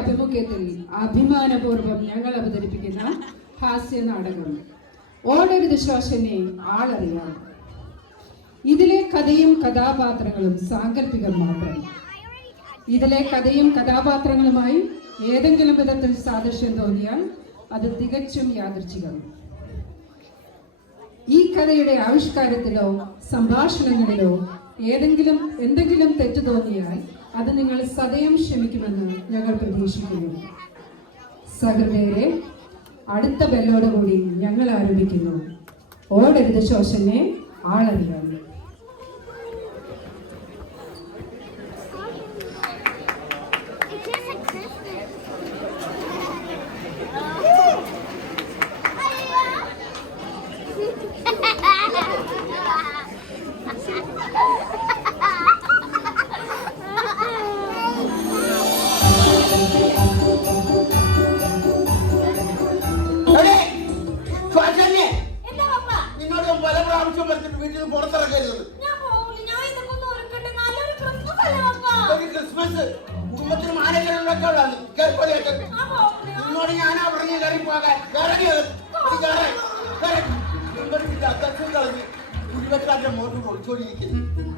ആഭിമുഖ്യത്തിൽ അഭിമാനപൂർവ്വം ഞങ്ങൾ അവതരിപ്പിക്കുന്ന ഹാസ്യ നാടകം ഓടരുത് ശോശനെ ആളറിയാം. ഇതിലെ കഥയും കഥാപാത്രങ്ങളും സാങ്കല്പികം മാത്രം. ഇതിലെ കഥയും കഥാപാത്രങ്ങളുമായി ഏതെങ്കിലും വിധത്തിൽ സാദൃശ്യം തോന്നിയാൽ അത് തികച്ചും യാദൃച്ഛികം. ഈ കഥയുടെ ആവിഷ്കാരത്തിലോ സംഭാഷണങ്ങളിലോ എന്തെങ്കിലും തെറ്റു തോന്നിയാൽ അത് നിങ്ങൾ സദയം ക്ഷമിക്കുമെന്ന് ഞങ്ങൾ പ്രതീക്ഷിക്കുന്നു. സഹൃദയരെ, അടുത്ത ബെല്ലോടുകൂടി ഞങ്ങൾ ആരംഭിക്കുന്നു. ഓടരുത് ശോശനെ ആളറിയാം.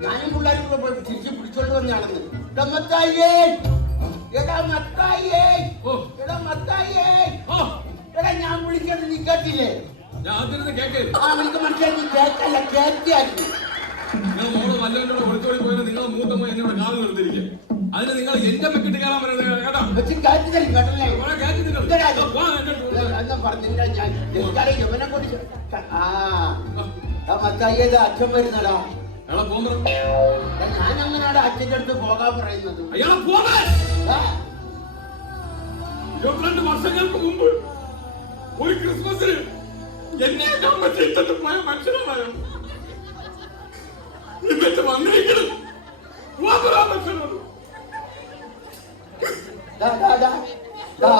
ഞാനും പിള്ളേരും തിരിച്ച് പിടിച്ചോണ്ട് വന്നാണെന്ന്. ഞാൻ വിളിക്കണ്ട, നീ കേട്ടില്ലേ? അവർക്ക് മനസ്സിലായി, നീ കേട്ടല്ല, കേട്ടിയാക്കി. നിങ്ങളെ മൂത്തമ്മ എന്നോട് കാല് നിർത്തിയിരിക്കും. അതിന് നിങ്ങൾ എന്റെ മെക്കിട്ട് കയറാൻ പറയുന്നത് അച്ഛൻ വരുന്നടാ. ഞാൻ അങ്ങനെയാണ് അച്ഛൻ്റെ അടുത്ത് പോകാൻ പറയുന്നത്. 22 വർഷങ്ങൾക്ക് മുമ്പ് ഒരു ക്രിസ്മസിന് എന്നെ അമ്മ ചെയ്തിട്ട് പോയ മനുഷ്യനാണ് എന്നിട്ട് വന്നിരിക്കണം.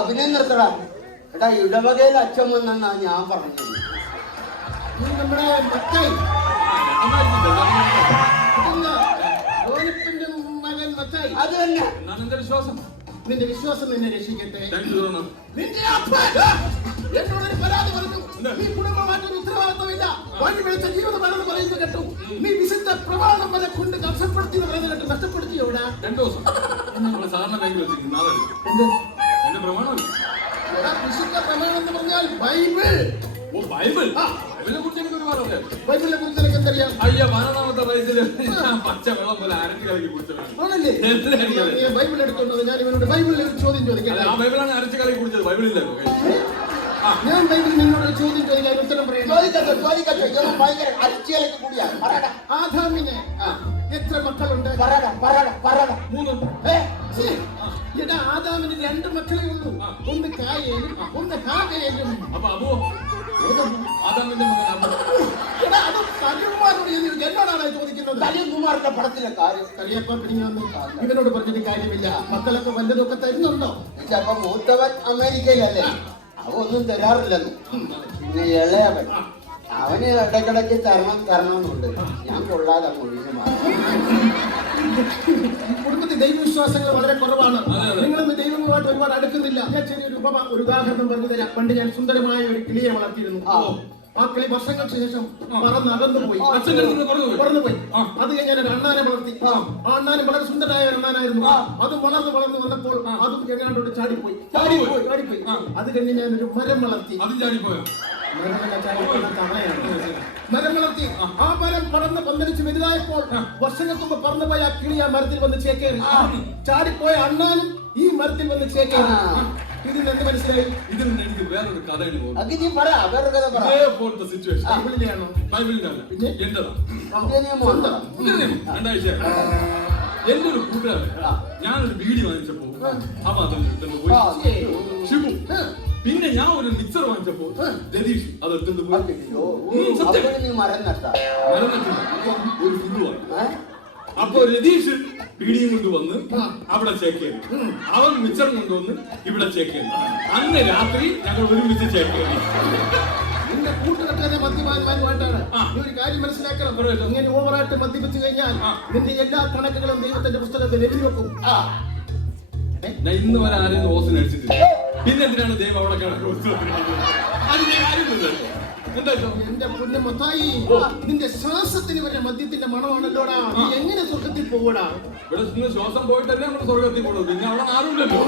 അഭിനയം നിർത്തടാ. എടാ, ഇടവകയിൽ അച്ഛൻ വന്നാ ഞാൻ പറഞ്ഞത്. നമ്മുടെ മത്തായി മകൻ മത്തായി, അത് തന്നെ. നിന്റെ വിശ്വാസം നിന്നെ രക്ഷിക്കട്ടെ. നിന്റെ അപ്പൻ എന്നോടൊരു പരാതി പറഞ്ഞു. നീ കുടുംബമായിട്ടൊരു ഉത്തരവാദിത്വമില്ല, വഴി വിളിച്ച ജീവിതമാണെന്ന് പറയുന്നത് കേട്ടു. നീ വിശുദ്ധ പ്രമാണം വരെ കൊണ്ട് നഷ്ടപ്പെടുത്തി പറയുന്നത് കേട്ടു. നഷ്ടപ്പെടുത്തിയോ? ഇവിടെ 2 ദിവസം സാധാരണ കയ്യിൽ എന്ത് എന്റെ പ്രമാണം? വിശുദ്ധ പ്രമാണം എന്ന് പറഞ്ഞാൽ ബൈബിൾ. ബൈബിളിനെ കുറിച്ച് എനിക്ക് ഒരുപാട് ബൈബിളിനെ കുറിച്ച് എനിക്ക് എന്തറിയാം? അയ്യ, 12ാമത്തെ വയസ്സിൽ പച്ച വെള്ളം പോലെ അരഞ്ഞു കലക്കി കുടിച്ചത്. ബൈബിൾ എടുത്തോണ്ടത്. ഞാൻ ഇവനോട് ബൈബിളിൽ ഒരു ചോദ്യം ചോദിക്കട്ടെ. ആ ബൈബിളാണ് അരച്ചു കലക്കി കുടിച്ചത്, ബൈബിളില്ല. ഞാൻ ബൈബിളിൽ നിന്നോട് ഒരു ചോദ്യം ചോദിക്കാൻ ഉത്തരം പറയാം. ആദാമിന് എത്ര മക്കളുണ്ട്? 3. എടാ, ആദാമിന് 2 മക്കളേ ഉള്ളൂ. ഒന്ന് കായേനും ഒന്ന് ഹാബേലും. എന്നോടാണ് ചോദിക്കുന്നത്. കലിയകുമാറിന്റെ പടത്തിലെ കാര്യം കരിയപ്പ പിടിഞ്ഞു വന്നു. ഇവനോട് പറഞ്ഞിട്ട് കാര്യമില്ല. മക്കളൊക്കെ വല്ലതൊക്കെ തരുന്നുണ്ടോ? അപ്പൊ മൂത്തവൻ അമേരിക്കയിലല്ലേ, അവ ഒന്നും തരാറില്ലെന്ന്. പിന്നെ ഇളയവൻ, അവന് ഇടയ്ക്കിടയ്ക്ക് തരണമെന്നുണ്ട്. ഞാൻ കൊള്ളാതെ ഒഴിഞ്ഞു മാറി. കുടുംബത്തിൽ ദൈവവിശ്വാസങ്ങൾ വളരെ കുറവാണ്. നിങ്ങളൊന്ന് ദൈവങ്ങളുമായിട്ട് ഒരുപാട് അടുക്കുന്നില്ല. ഞാൻ ചെറിയൊരു ഉദാഹരണം പറഞ്ഞു തരാം. പണ്ട് ഞാൻ സുന്ദരമായ ഒരു കിളിയെ വളർത്തിയിരുന്നു. ആ കിളി വർഷങ്ങൾക്ക് ശേഷം പറന്നുപോയി. അത് കഴിഞ്ഞ് ഞാൻ അണ്ണാനെ വളർത്തി. ആ അണ്ണാനും വളരെ സുന്ദരനായ ഒരു അണ്ണാനായിരുന്നു. അത് വളർന്ന് വന്നപ്പോൾ അതും എങ്ങാണ്ടോട്ട് ചാടിപ്പോയി. അത് കഴിഞ്ഞ് ഞാൻ ഒരു മരം വളർത്തി. മരം വളർത്തി. ആ മരം പടർന്ന് പന്തലിച്ച് വലുതായപ്പോൾ വർഷങ്ങൾക്ക് മുമ്പ് പറന്നുപോയ ആ കിളി ആ മരത്തിൽ വന്ന് ചേക്കേറി. ചാടിപ്പോയ അണ്ണാനും ഈ മരത്തിൽ വന്ന് ചേക്കേറി. ഇതിൽ എന്ത് മനസ്സിലായി? ഇതിൽ നിന്ന് എനിക്ക് വേറൊരു കഥയാണ്. എന്റെ ഒരു കൂട്ടുകാരൻ ഞാനൊരു ബീഡി വാങ്ങിച്ചപ്പോ അപ്പൊ അതെടുത്തോണ്ട് പോയി ഷിബു. പിന്നെ ഞാൻ ഒരു മിക്സർ വാങ്ങിച്ചപ്പോ രതീഷ് അതെടുത്തോണ്ട് പോയി. ഒരു ഫുഡുമാണ്. അപ്പൊ രതീഷ് ബീഡിയും കൊണ്ട് വന്ന് അവിടെ ചേക്കേറി. അവൻ മിച്ചർ കൊണ്ടുവന്ന് ഇവിടെ ചേക്കേറി. അന്ന് രാത്രി ഞങ്ങൾ ഒരുമിച്ച് ചേക്കേറി. നിന്റെ കൂട്ടുകെട്ടിലെ മദ്യപാന്മാരുമായിട്ടാണ്. ഒരു കാര്യം മനസ്സിലാക്കണം. ഇങ്ങനെ ഓവറായിട്ട് മദ്യപിച്ചു കഴിഞ്ഞാൽ നിന്റെ എല്ലാ കണക്കുകളും ദൈവത്തിന്റെ പുസ്തകത്തിൽ എഴുതി വെക്കും. ഞാൻ ഇന്ന് വരെ ആരെയും ഓസിന് അടിച്ചിട്ടില്ല. പിന്നെ എന്തിനാണ് ദൈവം അവിടെ കാണാൻ അതിന്റെ കാര്യമൊന്നുമില്ലല്ലോ. എന്താ എന്റെ പുണ്യ മത്തായി, നിന്റെ ശ്വാസത്തിന് വരെ മദ്യത്തിന്റെ മണമാണല്ലോടാ. നീ എങ്ങനെ സ്വർഗത്തിൽ പോവടാ? ഇവിടെ നിന്ന് ശ്വാസം പോയിട്ടല്ലേ നമ്മുടെ സ്വർഗത്തിൽ പോകുന്നത്. പിന്നെ അവിടെ ആരുമില്ലല്ലോ.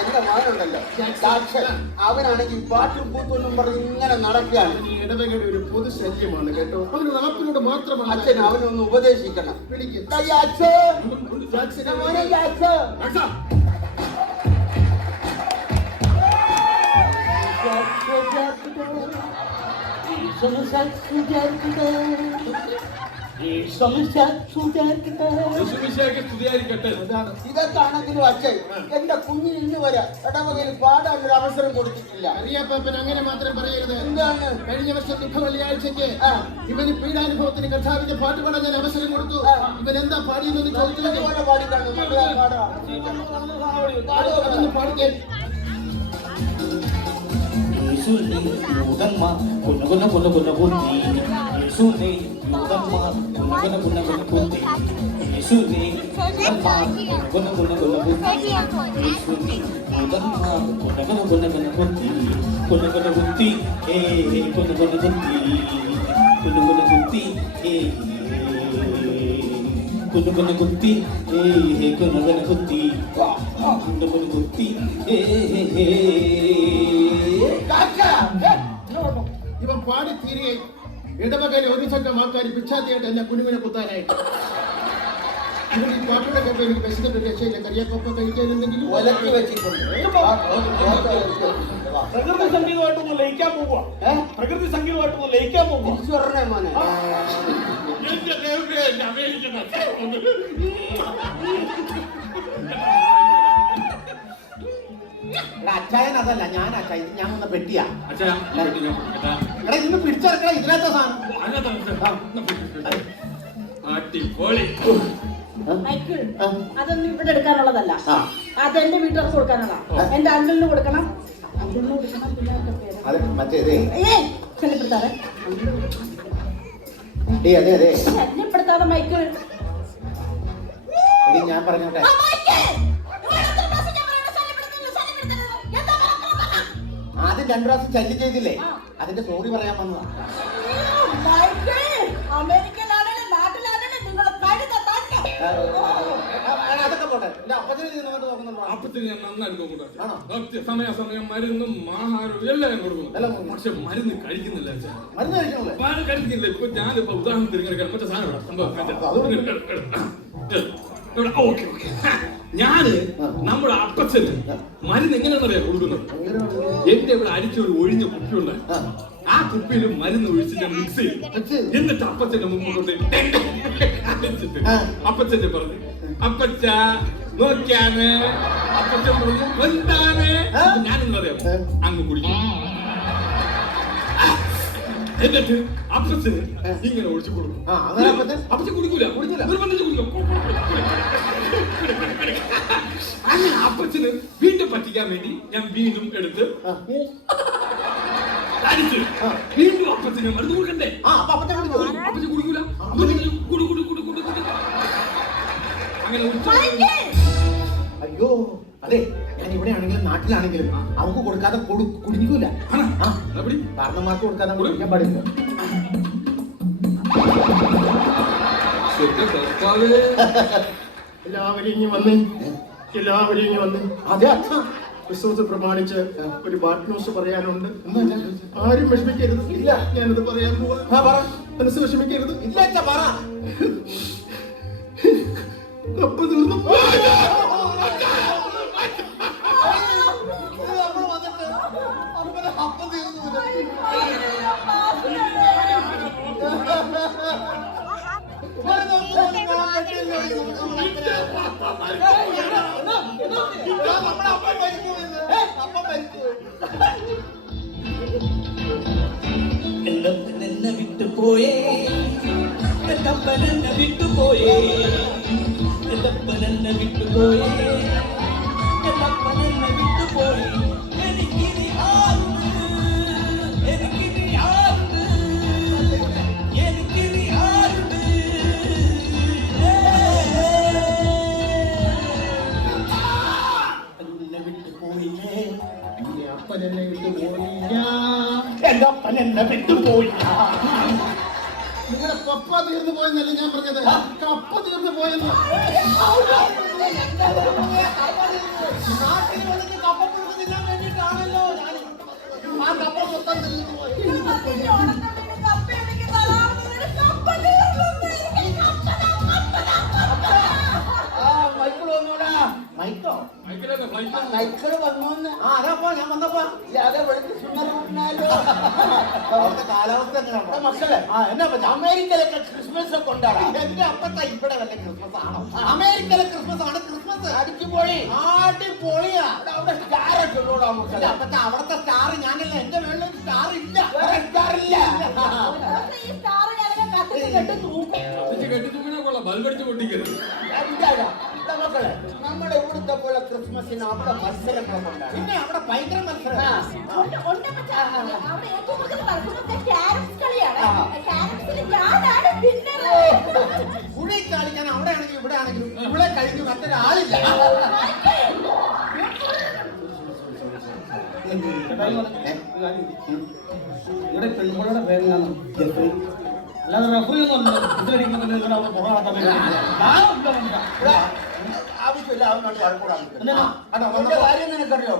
എന്റെ മകനുണ്ടല്ലോ സാക്ഷാൽ, അവനാണെങ്കിൽ പാട്ടും കൂത്തൊന്നും പറഞ്ഞ് ഇങ്ങനെ നടക്കുകയാണ്. ഈ ഇടവകയുടെ ഒരു പൊതു ശല്യമാണ് കേട്ടോ. അവന് റാപ്പിനോട് മാത്രമാണ്. അച്ഛൻ അവനൊന്ന് ഉപദേശിക്കണം. വിളിക്ക്. അച്ഛൻ മോനെ അച്ഛൻ യേശുമിശിഹായ്ക്ക് സ്തുതിയായിരിക്കട്ടെ. ഇതൊക്കെയാണെങ്കിലും അച്ഛൻ എന്റെ കുഞ്ഞിന് ഇന്ന് വരെ ഇടവകയിൽ പാടാൻ ഒരു അവസരം കൊടുത്തിട്ടില്ല. അറിയാപ്പൻ അങ്ങനെ മാത്രം പറയരുത്. എന്താണ്? കഴിഞ്ഞ വർഷം ദുഃഖ വെള്ളിയാഴ്ചക്ക് ഇവന് പീഡാനുഭവത്തിന് കർത്താവിന്റെ പാട്ട് പാടാൻ ഞാൻ അവസരം കൊടുത്തു. ഇവൻ എന്താ പാടിയെന്ന് ചോദിച്ചു. പാടിക്കാണോ അതൊന്ന് പാടിക്കേ. ഇവൻ പാടി തീരെ ഇടവകയിലെ ഒരു സംഘം ആൾക്കാർ പിച്ചാത്തിയായിട്ട് എന്നെ കുഞ്ഞുവിനെ കുത്താനായിട്ട്. ഇവൻ ഈ പാട്ടുടെ കേട്ടോ എനിക്ക് വിശന്നിട്ട് രക്ഷയില്ല. കരിയാക്കൊപ്പം കഴിക്കാനെന്തെങ്കിലും ഒലക്കി വെച്ചിട്ടുണ്ട്. പ്രകൃതി സംഗീതമായിട്ടൊന്ന് ലയിക്കാൻ പോവുക. പ്രകൃതി സംഗീതമായിട്ടൊന്ന് ലയിക്കാൻ പോവുക. തിരിച്ചു പറഞ്ഞേ മോനെ. എന്റെ ദൈവമേ, എന്റെ അമേരിക്കൻ അച്ഛൻ. അച്ചായൻ അതല്ല, ഞാൻ അച്ചായൻ. ഞാൻ വന്ന പെട്ടിയാ. അച്ഛാ, എടാ ഇന്ന് പിടിച്ചെടുക്കണ ഇതിനകത്ത സാധനം. അടിപൊളി. മൈക്കിൾ, അതൊന്നും ഇവിടെ എടുക്കാനുള്ളതല്ല. അത് എന്റെ വീട്ടുകാർക്ക് കൊടുക്കാനുള്ള. എന്റെ അങ്കിളിന് കൊടുക്കണം. അങ്കിളിന് കൊടുക്കണം. പിന്നെ അവന്റെ പേര്. അത് മറ്റേതേ ശല്യപ്പെടുത്താതെ. അതെ അതെ ശല്യപ്പെടുത്താതെ മൈക്കിൾ. എടി ഞാൻ പറഞ്ഞോട്ടെ. ആദ്യം 2 പ്രാവശ്യം ശല്യം ചെയ്തില്ലേ, അതിന്റെ സോറി പറയാൻ വന്നതാ. മൈക്കിൾ, അമേരിക്കയിലാണെങ്കിലും നാട്ടിലാണെങ്കിലും നിങ്ങൾ കഴുത തന്നെ. അതൊക്കെ പോട്ടെ. അപ്പത്തിന് നിന്നോട്ട് നോക്കുന്നുണ്ടോ? അപ്പത്തിന് ഞാൻ നന്നായിട്ട് നോക്കുന്നുണ്ട്. ആണോ? സമയാസമയം മരുന്നും ആഹാരവും എല്ലാം ഞാൻ കൊടുക്കുന്നു. പക്ഷെ മരുന്ന് കഴിക്കുന്നില്ല അച്ഛാ. മരുന്ന് കഴിക്കണല്ലേ? മരുന്ന് കഴിക്കുന്നില്ല. ഇപ്പൊ ഞാനിപ്പോ ഉദാഹരണത്തിന് ഇങ്ങനെ മറ്റേ സാധനം ഇവിടെ സംഭവം ഓക്കെ ഓക്കെ. ഞാന് നമ്മുടെ അപ്പച്ചന് മരുന്ന് എങ്ങനെയാണെന്നറിയാം കൊടുക്കുന്നത്. എന്റെ ഇവിടെ അരിച്ചൊരു ഒഴിഞ്ഞ കുപ്പിയുണ്ട്. ആ കുപ്പിയിൽ മരുന്ന് ഒഴിച്ച് ഞാൻ മിക്സ് ചെയ്യും. എന്നിട്ട് അപ്പച്ചന്റെ മുമ്പ് കൊണ്ട് അപ്പച്ചന്റെ പറഞ്ഞു, അപ്പച്ച നോക്കിയാണ്. അപ്പച്ചൻ പറഞ്ഞു എന്താണ്? ഞാനെന്നറിയാം അങ്ങ് കുടിക്കും. എന്നിട്ട് അപ്പച്ചന് ഇങ്ങനെ ഒഴിച്ചു കൊടുക്കും. അപ്പച്ചൻ കുടിക്കൂല, നിർബന്ധിച്ച് കുടിക്കും. അങ്ങനെ അപ്പച്ചന് വീണ്ടും പറ്റിക്കാൻ വേണ്ടി ഞാൻ വീണ്ടും എടുത്ത് അടിച്ച് വീണ്ടും അപ്പച്ചന് മരുന്ന് കൊടുക്കണ്ടേ? അപ്പച്ചൻ കുടിക്കൂല. അങ്ങനെ അയ്യോ അതെ, ഞാൻ ഇവിടെ ആണെങ്കിലും നാട്ടിലാണെങ്കിലും അവർക്ക് കൊടുക്കാതെ കുടിക്കൂല. കാരണന്മാർക്ക് കൊടുക്കാതെ കുടിക്കാൻ പാടില്ല. എല്ലാവരും ഇനി വന്ന് അതെ അച്ഛാ, ക്രിസ്മസ് പ്രമാണിച്ച് ഒരു ബാഡ് ന്യൂസ് പറയാനുണ്ട്. ആരും വിഷമിക്കരുത്. ഇല്ല, ഞാനത് പറയാൻ പോവാ. മനസ്സ് വിഷമിക്കരുത്. ഇല്ല അച്ഛാ, പറ. കപ്പ തീർന്നു. എന്നെ വിട്ടുപോയേ, എന്നെ വിട്ടുപോയേ, എന്നെ വിട്ടുപോയേ, എന്നെ വിട്ടുപോയി. എനിക്കിനി ആരുണ്ട്, എനിക്കിനി ആരുണ്ട്, എനിക്കിനി ആരുണ്ട്. അപ്പൻ എന്നെ വിട്ടുപോയില്ല. എന്റെ അപ്പൻ എന്നെ വിട്ടുപോയില്ല. നിങ്ങളുടെ പപ്പ തീർന്നു പോയെന്നല്ലേ ഞാൻ പറഞ്ഞത്, കപ്പ തീർന്നു പോയെന്ന്. നാട്ടിൽ വന്നിട്ട് കപ്പ പുഴുക്ക് തിന്നാൻ വേണ്ടിയിട്ടാണല്ലോ ഞാൻ ആ കപ്പ മൊത്തം തീർന്നു പോയി. മൈക്കിൾ വന്നൂടാ. മൈക്കോ മൈക്കിളല്ലേ, ഫ്ലൈറ്റ്. മൈക്കിൾ വന്നോന്ന്. അതാപ്പോ ഞാൻ വന്നപ്പോ ഇല്ലാതെ വെളുത്ത് സുന്ദരം കൊണ്ടാലോ. അവിടുത്തെ കാലാവസ്ഥ എങ്ങനെയാ മക്കളെ? എന്നാ അമേരിക്കയിലൊക്കെ ക്രിസ്മസ് ഒക്കെ ഉണ്ടാകും. എന്റെ അപ്പത്തെ ഇവിടെ വല്ല ക്രിസ്മസ് ആണോ? അമേരിക്കയിലെ ക്രിസ്മസ് ആണ് ക്രിസ്മസ്. അടിച്ചുപൊളി അടിപൊളിയാ. അവിടെ സ്റ്റാർ ഒക്കെ ഉള്ളൂടാ മക്കളെ. അപ്പത്തെ അവിടുത്തെ സ്റ്റാർ ഞാനല്ല. എന്റെ മേളിൽ സ്റ്റാർ ഇല്ല. സ്റ്റാർ ഇല്ല. കെട്ടിത്തൂക്കിനെ കൊള്ളാം, ബൾബടിച്ച് പൊട്ടിക്കരുത്. മക്കളെ നമ്മുടെ ഇവിടുത്തെ പോലെ ക്രിസ്മസിന് അവിടെ മത്സരങ്ങളൊക്കെ ഉണ്ട്. പിന്നെ അവിടെ ഭയങ്കര മത്സരം. കുഴി കളിക്കാൻ അവിടെ ആണെങ്കിലും ഇവിടെ ആണെങ്കിലും ഇവിടെ കഴിഞ്ഞു മറ്റൊരാളില്ല. ഇവിടെ പെൺകുട്ടിയുടെ പേരിലാണ് അല്ലാതെ റെഫറി ഒന്നും ആവശ്യമില്ല. അവനോട് വഴക്കൂടാൻ കാര്യം നിനക്കറിയോ?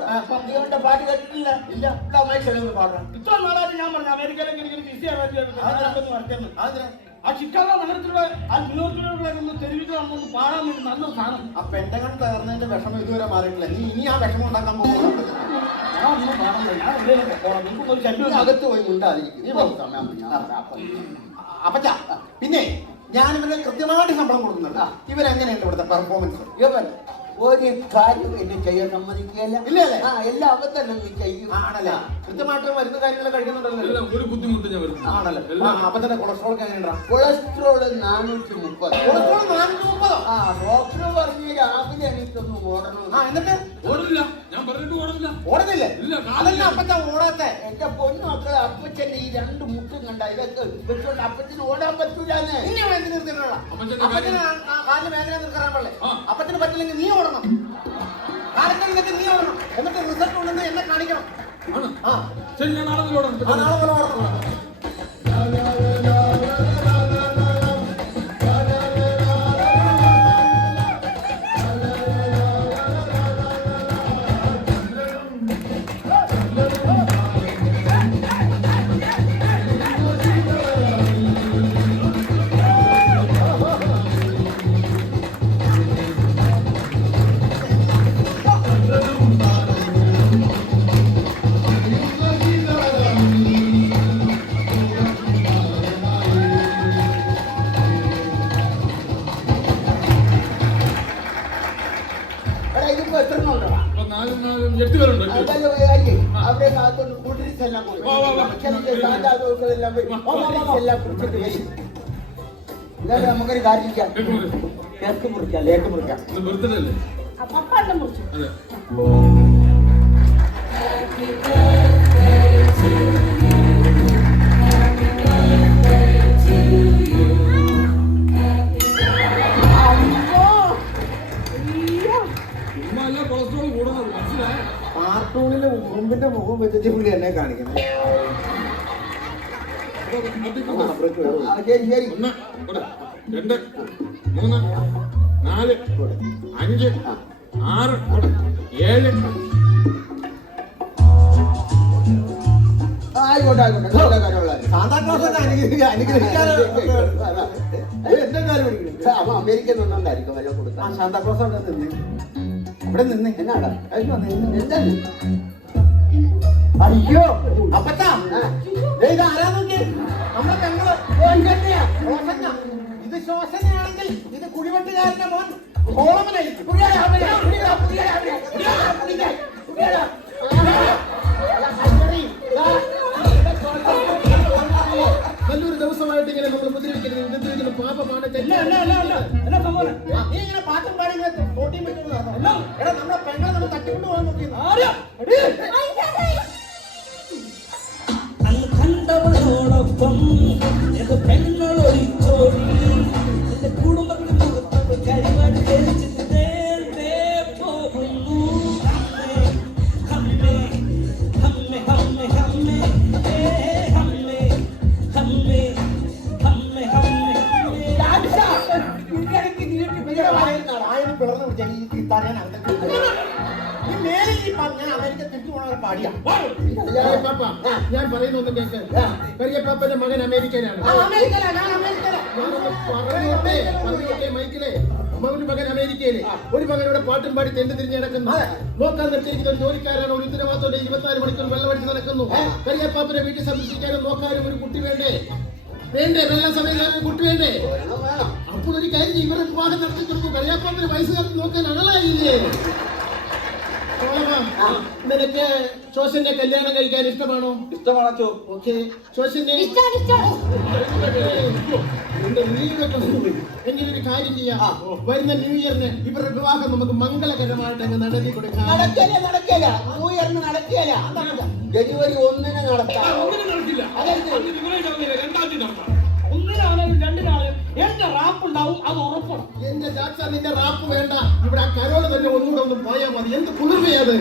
ഇവന്റെ പാട്ട് കേട്ടിട്ടില്ല. ഇല്ല മൈക്കെല്ലാം പാടാം. ഇത്ര നാളായിട്ട് ഞാൻ പറഞ്ഞു അമേരിക്കയിലേക്ക് എനിക്ക് ബിസിയാണ് വരയ്ക്കുന്നു. ആ ചിക്കാഗോ നഗരത്തിലൂടെ ആ ന്യൂയോർക്കിലൂടെ തെരുവിൽ പാടാൻ വേണ്ടി നല്ലൊരു സാധനം. ആ പെൻഡഗൺ തകർന്നതിന്റെ വിഷമം ഇതുവരെ മാറിയിട്ടില്ല. ഇനി ആ വിഷമം ഉണ്ടാക്കാൻ പോകുന്നുണ്ട്. ഞാൻ ഒന്നും പാടുന്നില്ല. ഞാൻ എവിടെയൊക്കെ പോകണം. നിങ്ങൾക്കും ഒരു ശല്യം അകത്ത് പോയി ഉണ്ടായിരിക്കും. അപ്പച്ചാ പിന്നെ ഞാൻ ഇവരെ കൃത്യമായിട്ട് ശമ്പളം കൊടുക്കുന്നുണ്ട്. ഇവരെങ്ങനെയുണ്ട് ഇവിടുത്തെ പെർഫോമൻസ്? ഇവൻ ഒരു കാര്യം എന്നെ ചെയ്യാൻ സമ്മതിക്കുകയല്ല. ഇല്ലല്ലേ? എല്ലാ അബദ്ധം ചെയ്യും. ആണല്ലേ? കൃത്യമായിട്ട് മരുന്ന് കാര്യങ്ങൾ കഴിക്കുന്നുണ്ടല്ലോ. എല്ലാം ഒരു ബുദ്ധിമുട്ട് ഞാൻ വരുന്നു. ആണല്ലേ? അപ്പൊ തന്നെ കൊളസ്ട്രോൾ എങ്ങനെയുണ്ടാ? കൊളസ്ട്രോൾ 430. കൊളസ്ട്രോൾ 430? ഡോക്ടർ പറഞ്ഞ് രാവിലെ എനിക്കൊന്നും ഓടണം. എന്നിട്ട് ഓടില്ല, ഞാൻ പറഞ്ഞിട്ട് ഓടില്ല. ഓടുന്നില്ലേ? ഇല്ല, അതല്ല അപ്പച്ച ഓടാത്ത. എന്റെ പൊന്നു മക്കളെ അപ്പച്ചന്റെ ഈ 2 മുട്ടും കണ്ട ഇതൊക്കെ വെച്ചോണ്ട് അപ്പച്ചന് ഓടാൻ പറ്റൂലെന്ന്. ഇനി വേണ്ടി നിർത്തിയിട്ടുള്ള അപ്പച്ചന് കാലിന് വേദന നിർത്താൻ പാടില്ലേ? അപ്പച്ചന് പറ്റില്ലെങ്കിൽ നീ ഓടണം. കാലക്കഴിഞ്ഞിട്ട് നീ ഓടണം. എന്നിട്ട് റിസൾട്ട് ഉണ്ടെന്ന് എന്നെ കാണിക്കണം. ശരി, ഞാൻ നാളെ മുതൽ ഓടാം. നാളെ പോലെ ഓടണം. അപ്പൊ 4 8 പേരുണ്ട്. അവിടെ കൂട്ടിരിച്ച് എല്ലാം പോയി. നമുക്കൊരു കാര്യം ചെയ്യാം. കേക്ക് മുറിക്കാം. ലേക്ക് മുറിക്കാം. ബർത്ത്ഡേ അല്ലേ? പപ്പാണ്ട് മുറിച്ചു. അതെ. കൊളസ്ട്രോൾ കൂടുന്നത് മനസ്സിലായോ? കാർട്ടൂണിലെ ഉറുമ്പിന്റെ മുഖം വെച്ചിട്ട് പുള്ളി എന്നെ കാണിക്കണം. ശരി ശരി. 1 2 3 4 5 6 7. ആയിക്കോട്ടെ ആയിക്കോട്ടെ. സാന്താക്ലോസ് അനുഗ്രഹിക്കാൻ എന്റെ കാര്യം പഠിക്കണം. അവൻ അമേരിക്കയിൽ നിന്നുണ്ടായിരിക്കും വല്ല കൊടുക്കാൻ. സാന്താക്ലോസ് അവിടെ നിന്ന് അവിടെ നിന്ന് എന്നാടാ എന്താ? അയ്യോ അപ്പത്താ ഇത് ആരാ നോക്കി? നമ്മളെ പെങ്ങള് ഇത് ശോശനയാണെങ്കിൽ ഇത് കുടിവെട്ടുകാരന്റെ മോൻ ഹോളമനായിരിക്കും. നല്ലൊരു ദിവസമായിട്ട് ഇങ്ങനെ നമ്മൾ ഉപദ്രവിക്കരുത്. പാപമാണ്. നീ ഇങ്ങനെ പാട്ടും പാടി തോട്ടിയും വെക്കുന്നത് എടാ നമ്മുടെ പെങ്ങളെ നമ്മൾ തട്ടിക്കൊണ്ട് പോകാൻ നോക്കി. അന്ന് കണ്ടവളോടൊപ്പം എന്റെ പെങ്ങളൊരിച്ചോടി എന്റെ കുടുംബത്തിൽ മുഖത്തോട് കരിവാടി ധരിച്ചിട്ട് നേരത്തെ പോകുന്നു. അമ്മേ ഞാൻ അമേരിക്ക തിരിച്ചു പോണ ഒരു പാടിയാ. കറിയപ്പാപ്പ, ഞാൻ പറയുന്നൊന്നും കേൾക്ക്. കറിയപ്പാപ്പന്റെ മകൻ അമേരിക്കയിലാണ്. പറഞ്ഞോട്ടെ മൈക്കിലെ. ഒരു മകൻ അമേരിക്കയില്, ഒരു മകൻ ഇവിടെ പാട്ടും പാടി തെണ്ടി തിരിഞ്ഞ് നടക്കുന്നു. നോക്കാൻ നിർത്തിയിരിക്കുന്ന ഒരു ജോലിക്കാരാണ്. ഒരു ഉത്തരവാദിത്തോടെ 24 മണിക്കൂർ വെള്ളമടിച്ച് നടക്കുന്നു. കറിയപ്പാപ്പനെ വീട്ടിൽ സന്ദർശിക്കാനും നോക്കാനും ഒരു കുട്ടി വേണ്ടേ? വെള്ളം സമയത്ത് കുട്ടി വേണ്ടേ? അപ്പോൾ ഒരു കാര്യം, ഇവരെ വിവാഹം നടത്തി കൊടുക്കും. കറിയപ്പാപ്പന്റെ വയസ്സുകാർക്ക് നോക്കാൻ അണലായില്ലേ? നിനക്ക് ശോശന്റെ കല്യാണം കഴിക്കാൻ ഇഷ്ടമാണോ? ഇഷ്ടമാണോ? ഓക്കെ. ശോശന്റെ എങ്കിലൊരു കാര്യം ചെയ്യാം. വരുന്ന ന്യൂ ഇയറിന് ഇവരുടെ വിവാഹം നമുക്ക് മംഗളകരമായിട്ട് അങ്ങ് നടത്തി കൊടുക്കാം. നടക്കില്ല ന്യൂ ഇയറിന് നടക്കില്ല. ജനുവരി 1-ന് നടത്താം. ഒന്നിനാണെങ്കിലും 2-നാണെങ്കിലും എന്റെ റാപ്പ് ഉണ്ടാവും, അത് ഉറപ്പാണ്. എന്റെ ചാച്ച, നിന്റെ റാപ്പ് വേണ്ട. ഇവിടെ ആ കരോള് തന്നെ ഒന്നുകൂടെ ഒന്ന് പോയാൽ മതി. എന്ത് കുളിർമയത്.